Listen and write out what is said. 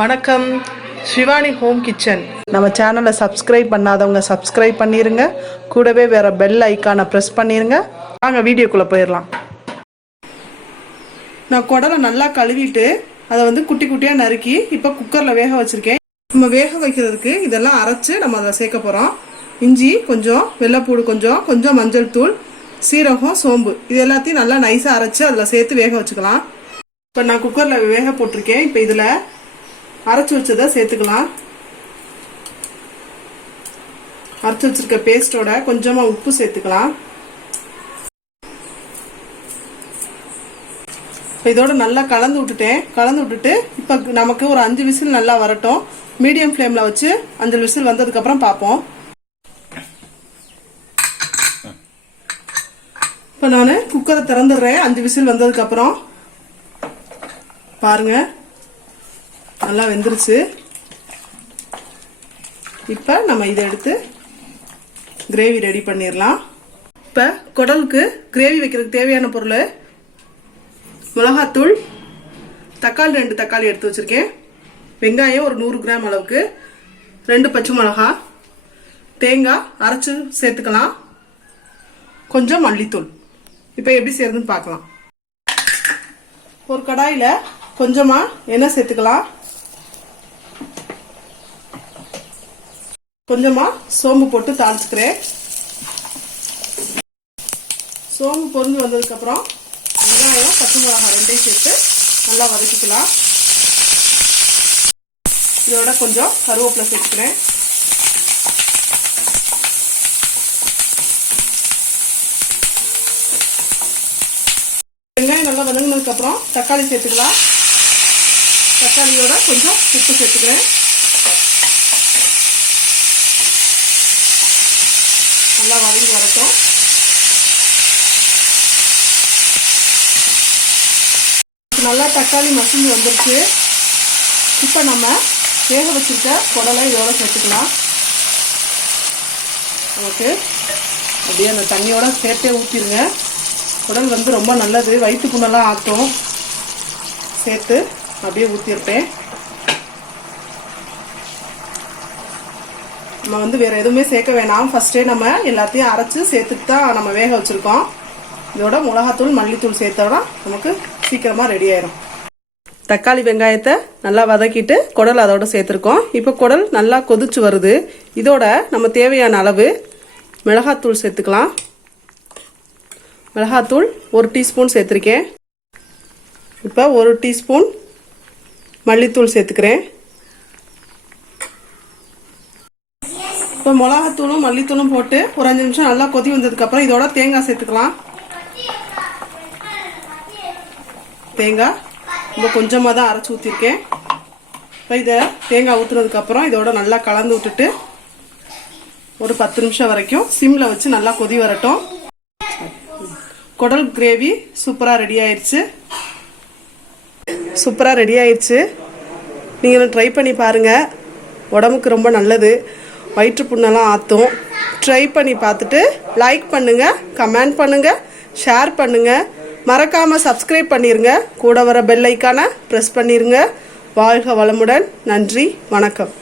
வணக்கம். Shivani home kitchen நம்ம சேனலை சப்ஸ்கிரைப் பண்ணாதவங்க சப்ஸ்கிரைப் பண்ணிடுங்க. கூடவே வேறு பெல் ஐக்கானை ப்ரெஸ் பண்ணிடுங்க. வாங்க வீடியோக்குள்ளே போயிடலாம். நான் குடலை நல்லா கழுவிட்டு அதை குட்டி குட்டியாக நறுக்கி இப்போ குக்கரில் வேக வச்சுருக்கேன். நம்ம வேக வைக்கிறதுக்கு இதெல்லாம் அரைச்சி நம்ம அதை சேர்க்க போகிறோம். இஞ்சி கொஞ்சம், வெள்ளைப்பூடு கொஞ்சம், கொஞ்சம் மஞ்சள் தூள், சீரகம், சோம்பு இது எல்லாத்தையும் நல்லா நைஸாக அரைச்சி அதில் சேர்த்து வேக வச்சுக்கலாம். இப்போ நான் குக்கரில் வேக போட்டிருக்கேன். இப்போ இதில் அரைச்சி வச்சதை சேர்த்துக்கலாம். அரைச்சி வச்சிருக்க பேஸ்டோட கொஞ்சமா உப்பு சேர்த்துக்கலாம். இதோட நல்லா கலந்து விட்டுட்டு இப்போ நமக்கு ஒரு 5 விசில் நல்லா வரட்டும். மீடியம் ஃப்ளேம்ல வச்சு 5 விசில் வந்ததுக்கு அப்புறம் பார்ப்போம். இப்போ நான் குக்கரை திறந்துடுறேன். 5 விசில் வந்ததுக்கு அப்புறம் பாருங்க, நல்லா வெந்துருச்சு. இப்போ நம்ம இதை எடுத்து கிரேவி ரெடி பண்ணிடலாம். இப்போ குடலுக்கு கிரேவி வைக்கிறதுக்கு தேவையான பொருள்: மிளகாத்தூள், தக்காளி 2 தக்காளி எடுத்து வச்சிருக்கேன், வெங்காயம் ஒரு 100 கிராம் அளவுக்கு, 2 பச்சை மிளகாய், தேங்காய் அரைச்சு சேர்த்துக்கலாம், கொஞ்சம் மல்லித்தூள். இப்போ எப்படி செய்யறதுன்னு பார்க்கலாம். ஒரு கடாயில் கொஞ்சமா எண்ணெய் சேர்த்துக்கலாம். கொஞ்சமா சோம்பு போட்டு தாளிச்சுக்கிறேன். சோம்பு பொரிஞ்சு வந்ததுக்கு அப்புறம் வெங்காயம், பச்சை மிளகாய் 2 சேர்த்து நல்லா வதக்கிக்கலாம். இதோட கொஞ்சம் கருவேப்பிலை சேர்த்துக்கிறேன். வெங்காயம் நல்லா வதங்கினதுக்கு அப்புறம் தக்காளி சேர்த்துக்கலாம். தக்காளியோட கொஞ்சம் உப்பு சேர்த்துக்கிறேன். நல்லா வதங்கி வரட்டும். நல்லா தக்காளி மசிஞ்சு வந்துருச்சு. இப்போ நம்ம வேக வச்சிருக்க குடலை இதோட சேர்த்துக்கலாம். ஓகே, அப்படியே அந்த தண்ணியோட சேர்த்தே ஊற்றிடுங்க. குடல் ரொம்ப நல்லது, வயிற்று புண்ணெல்லாம் ஆற்றும். சேர்த்து அப்படியே ஊற்றிருப்பேன். நம்ம வேறு எதுவுமே சேர்க்க வேணாம். ஃபஸ்ட்டே நம்ம எல்லாத்தையும் அரைச்சி சேர்த்துட்டு தான் நம்ம வேக வச்சுருக்கோம். இதோட மிளகாத்தூள், மல்லித்தூள் சேர்த்தோம்னா நமக்கு சீக்கிரமாக ரெடி ஆயிடும். தக்காளி வெங்காயத்தை நல்லா வதக்கிட்டு குடல் அதோட சேர்த்துருக்கோம். இப்போ குடல் நல்லா கொதிச்சு வருது. இதோட நம்ம தேவையான அளவு மிளகாத்தூள் சேர்த்துக்கலாம். மிளகாத்தூள் 1 டீஸ்பூன் சேர்த்துருக்கேன். இப்போ 1 டீஸ்பூன் மல்லித்தூள் சேர்த்துக்கிறேன். இப்போ மிளகாத்தூளும் மல்லித்தூளும் போட்டு ஒரு 5 நிமிஷம் நல்லா கொதி வந்ததுக்கப்புறம் இதோட தேங்காய் சேர்த்துக்கலாம். தேங்காய் ரொம்ப கொஞ்சமாக தான் அரைச்சி ஊற்றிருக்கேன். இப்போ இதை தேங்காய் ஊற்றுனதுக்கப்புறம் இதோட நல்லா கலந்து விட்டுட்டு ஒரு 10 நிமிஷம் வரைக்கும் சிம்மில் வச்சு நல்லா கொதி வரட்டும். குடல் கிரேவி சூப்பராக ரெடி ஆயிடுச்சு. நீங்களும் ட்ரை பண்ணி பாருங்கள். உடம்புக்கு ரொம்ப நல்லது, வயிற்று புண்ணெல்லாம் ஆற்றும். ட்ரை பண்ணி பார்த்துட்டு லைக் பண்ணுங்கள், கமெண்ட் பண்ணுங்கள், ஷேர் பண்ணுங்கள். மறக்காமல் சப்ஸ்கிரைப் பண்ணிடுங்க. கூட வர பெல் ஐக்கானை ப்ரெஸ் பண்ணிடுங்க. வாழ்க வளமுடன். நன்றி, வணக்கம்.